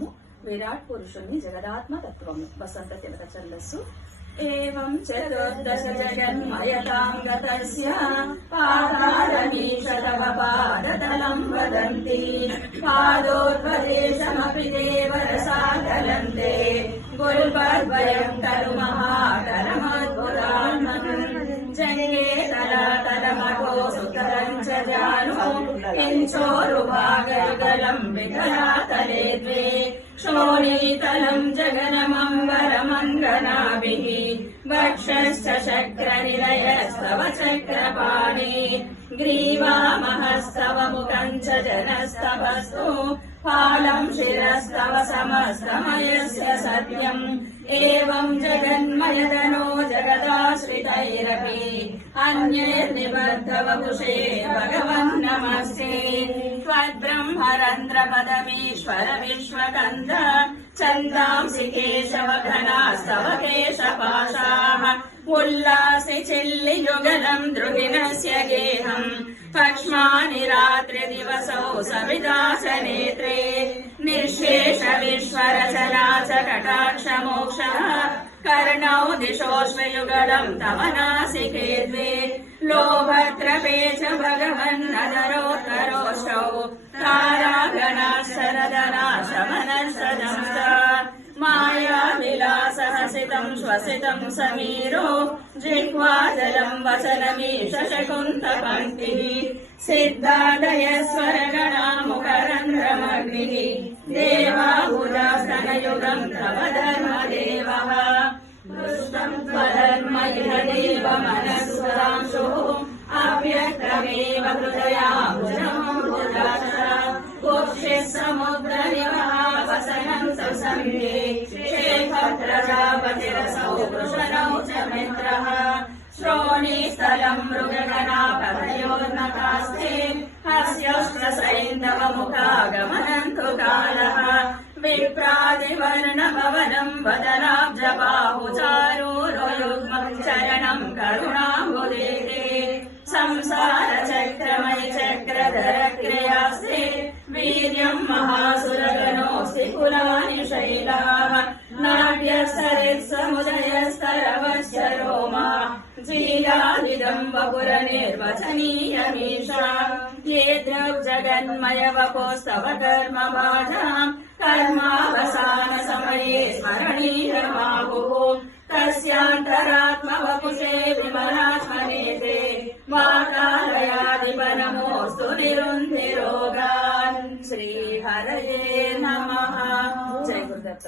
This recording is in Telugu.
తత్వము, విరాట్ పురుషుణ్ణి జగదాత్మ తత్వము. వసంత తిలక ఛందస్సు. ఏవం చతుర్దశ జగన్మయతాం గతస్య పాతాళమీశతవ పాదతలం వదంతి పాదోర్వదేశమపి దేవరసాగలంతే గుల్బర్వయం తరు మహాకరమద్భుతాత్మన్ జంగే తలతలమకో సుతరం చ జాను కించోరుభాగయుగలం వికరాతలే ద్వే శోణీతలం జగనమంబరమంగనాభిః వక్షశ్చ శక్రనిలయస్తవ చక్రపాణి గ్రీవామహస్తవ ముఖం చ జనస్తవస్తు ఫాలం శిరస్తవ సమస్తమయస్య సత్యం ఏవం జగన్మయతనో జగదాశ్రితైరపి అన్యైర్నిబద్ధవపుషే భగవన్ నమస్తే త్వద్బ్రహ్మరంధ్రపదమీశ్వర విశ్వకంద ఛందాంసి కేశవఘనాస్తవ కేశపాశాః ఉల్లాసి చిల్లియుగలం ద్రుహిణస్య గేహం పక్ష్మాని రాత్రి దివసౌ సవిదాస నేత్రే నిర్శేష విశ్వరచనాచ కటాక్ష మోక్షః కర్ణౌ దిశోశ్వయుగలం తవ నాసికే ద్వే లోభత్రపే చ భగవన్నదరోత్తరోష్టౌ తారాగణా శరదనా శమనర్షదంస మాయా విలాసహసితం శ్వసితం సమీరో జిహ్వా జలం వచనమీశ శకుంత పంక్తిః సిద్ధాదయస్వరగణా ముఖరంధ్రమగ్నిః దేవాహుదాస్తనయుగం తవ ధర్మదేవః దృష్టం త్వధర్మ ఇహ దేవ మనస్సురాంశుః అవ్యక్తమేవ హృదయాభుజమోర్బుధాచ కుక్షిః సముద్రనివహావసనం ససంధ్యే శేఖప్రజాపతిరసౌ వృషణౌ చ మిత్రః శ్రోణీస్థలం మృగగణాపతయోర్నకాస్తే హస్యశ్రసైందవ ముఖాగమనంతు కాలః విప్రాదివర్ణభవనం వదనాబ్జబాహుచారూరోయుగ్మం చరణం కరుణాంబుదేహే సంసార చక్రమయ చక్రధర క్రియాస్తే వీర్యం మహాసురగణోస్తి కులాని శైలాః నాట్యస్తరిత్సముదయస్తరవస్య రోమా జీలాదిదం వపుర నిర్వచనీయమీషా ఏ ద్రవ్జగన్మయ వపోస్తవ కర్మ బాధాం కర్మావసాన సమయే స్మరణీయమాహుః తస్యాంతరాత్మ వపుషే విమలాత్మనేతే వాకాలయాదిపనమోస్తు నిరుంధిరోగాన్. శ్రీ హరయే నమః. జై గురుదత్త.